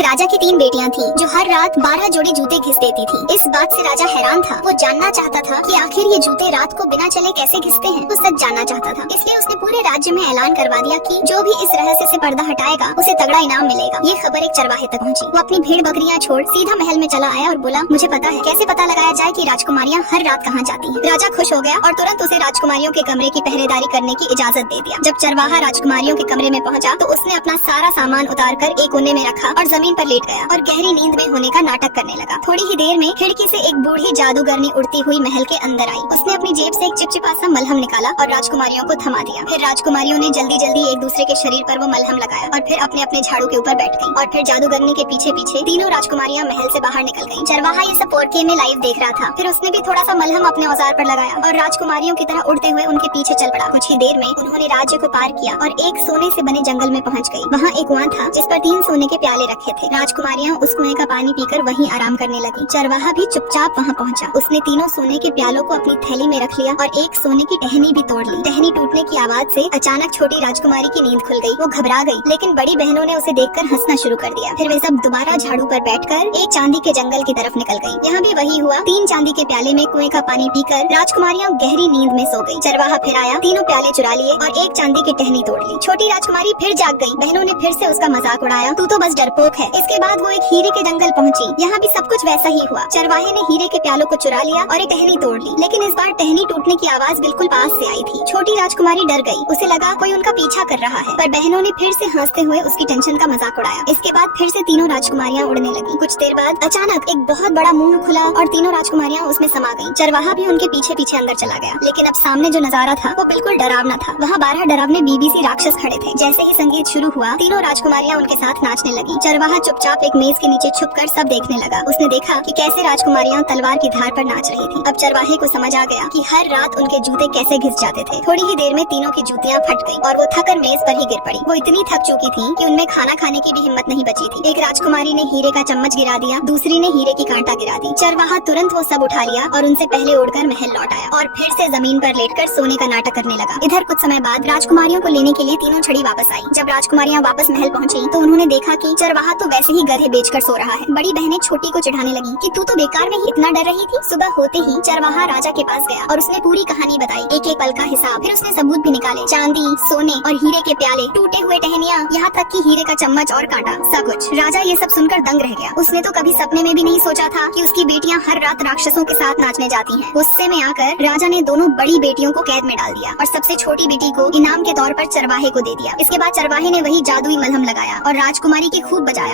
एक राजा की 3 बेटियां थीं, जो हर रात 12 जोड़े जूते घिस देती थीं। इस बात से राजा हैरान था। वो जानना चाहता था कि आखिर ये जूते रात को बिना चले कैसे घिसते हैं। वो सच जानना चाहता था, इसलिए उसने पूरे राज्य में ऐलान करवा दिया कि जो भी इस रहस्य से पर्दा हटाएगा उसे तगड़ा इनाम मिलेगा। ये खबर एक चरवाहे तक पहुंची। वो अपनी भेड़ बकरियां छोड़ सीधा महल में चला आया और बोला, मुझे पता है कैसे पता लगाया जाए कि राजकुमारियां हर रात कहाँ जाती हैं। राजा खुश हो गया और तुरंत उसे राजकुमारियों के कमरे की पहरेदारी करने की इजाजत दे दिया। जब चरवाहा राजकुमारियों के कमरे में पहुंचा तो उसने अपना सारा सामान उतारकर एक कोने में रखा और जमीन पर लेट गया और गहरी नींद में होने का नाटक करने लगा। थोड़ी ही देर में खिड़की से एक बूढ़ी जादूगरनी उड़ती हुई महल के अंदर आई। उसने अपनी जेब से एक चिपचिपा सा मलहम निकाला और राजकुमारियों को थमा दिया। फिर राजकुमारियों ने जल्दी जल्दी एक दूसरे के शरीर पर वो मलहम लगाया और फिर अपने अपने झाड़ू के ऊपर बैठ गयी। और फिर जादूगरनी के पीछे पीछे तीनों राजकुमारियां महल से बाहर निकल गयी। चरवाहा ये सब 4K में लाइव देख रहा था। फिर उसने भी थोड़ा सा मलहम अपने औजार पर लगाया और राजकुमारियों की तरह उड़ते हुए उनके पीछे चल पड़ा। कुछ ही देर में उन्होंने राज्य को पार किया और एक सोने से बने जंगल में पहुंच गई। वहाँ एक कुआं था जिस पर 3 सोने के प्याले रखे थे। राजकुमारियां उस कुएं का पानी पीकर वहीं आराम करने लगी। चरवाहा भी चुपचाप वहाँ पहुँचा। उसने तीनों सोने के प्यालों को अपनी थैली में रख लिया और एक सोने की टहनी भी तोड़ ली। टहनी टूटने की आवाज से अचानक छोटी राजकुमारी की नींद खुल गई। वो घबरा गई, लेकिन बड़ी बहनों ने उसे देखकर हंसना शुरू कर दिया। फिर वे सब दोबारा झाड़ू पर बैठकर एक चांदी के जंगल की तरफ निकल गयी। यहाँ भी वही हुआ। 3 चांदी के प्याले में कुएं का पानी पीकर राजकुमारियां गहरी नींद में सो गयी। चरवाहा फिर आया, तीनों प्याले चुरा लिए और एक चांदी की टहनी तोड़ ली। छोटी राजकुमारी फिर जाग गई। बहनों ने फिर से उसका मजाक उड़ाया, तू तो बस डरपोक है। इसके बाद वो एक हीरे के जंगल पहुंची। यहाँ भी सब कुछ वैसा ही हुआ। चरवाहे ने हीरे के प्यालों को चुरा लिया और एक टहनी तोड़ ली, लेकिन इस बार टहनी टूटने की आवाज बिल्कुल पास से आई थी। छोटी राजकुमारी डर गई। उसे लगा कोई उनका पीछा कर रहा है, पर बहनों ने फिर से हंसते हुए उसकी टेंशन का मजाक उड़ाया। इसके बाद फिर से तीनों राजकुमारियां उड़ने लगी। कुछ देर बाद अचानक एक बहुत बड़ा मुंह खुला और तीनों राजकुमारियां उसमें समा गईं। चरवाहा भी उनके पीछे पीछे अंदर चला गया, लेकिन अब सामने जो नजारा था वो बिल्कुल डरावना था। वहाँ 12 डरावने BBC राक्षस खड़े थे। जैसे ही संगीत शुरू हुआ, तीनों राजकुमारियां उनके साथ नाचने लगी। चरवाहा चुपचाप एक मेज के नीचे छुपकर सब देखने लगा। उसने देखा कि कैसे राजकुमारियां तलवार की धार पर नाच रही थी। अब चरवाहे को समझ आ गया कि हर रात उनके जूते कैसे घिस जाते थे। थोड़ी ही देर में तीनों की जूतियां फट गईं और वो थककर मेज पर ही गिर पड़ी। वो इतनी थक चुकी थी कि उनमें खाना खाने की भी हिम्मत नहीं बची थी। एक राजकुमारी ने हीरे का चम्मच गिरा दिया, दूसरी ने हीरे की कांटा गिरा दी। चरवाहा तुरंत वो सब उठा लिया और उनसे पहले उड़कर महल लौट आया और फिर से जमीन पर लेटकर सोने का नाटक करने लगा। इधर कुछ समय बाद राजकुमारियों को लेने के लिए तीनों छड़ी वापस आई। जब राजकुमारियां वापस महल पहुंची तो उन्होंने देखा कि चरवाहा तो वैसे ही गधे बेचकर सो रहा है। बड़ी बहनें छोटी को चिढ़ाने लगी कि तू तो बेकार में ही इतना डर रही थी। सुबह होते ही चरवाहा राजा के पास गया और उसने पूरी कहानी बताई, एक एक पल का हिसाब। फिर उसने सबूत भी निकाले, चांदी, सोने और हीरे के प्याले, टूटे हुए टहनियां, यहाँ तक कि हीरे का चम्मच और कांटा, सब कुछ। राजा ये सब सुनकर दंग रह गया। उसने तो कभी सपने में भी नहीं सोचा था कि उसकी बेटियां हर रात राक्षसों के साथ नाचने जाती हैं। गुस्से में आकर राजा ने दोनों बड़ी बेटियों को कैद में डाल दिया और सबसे छोटी बेटी को इनाम के तौर पर चरवाहे को दे दिया। इसके बाद चरवाहे ने वही जादुई मलहम लगाया और राजकुमारी की खूब बजाया।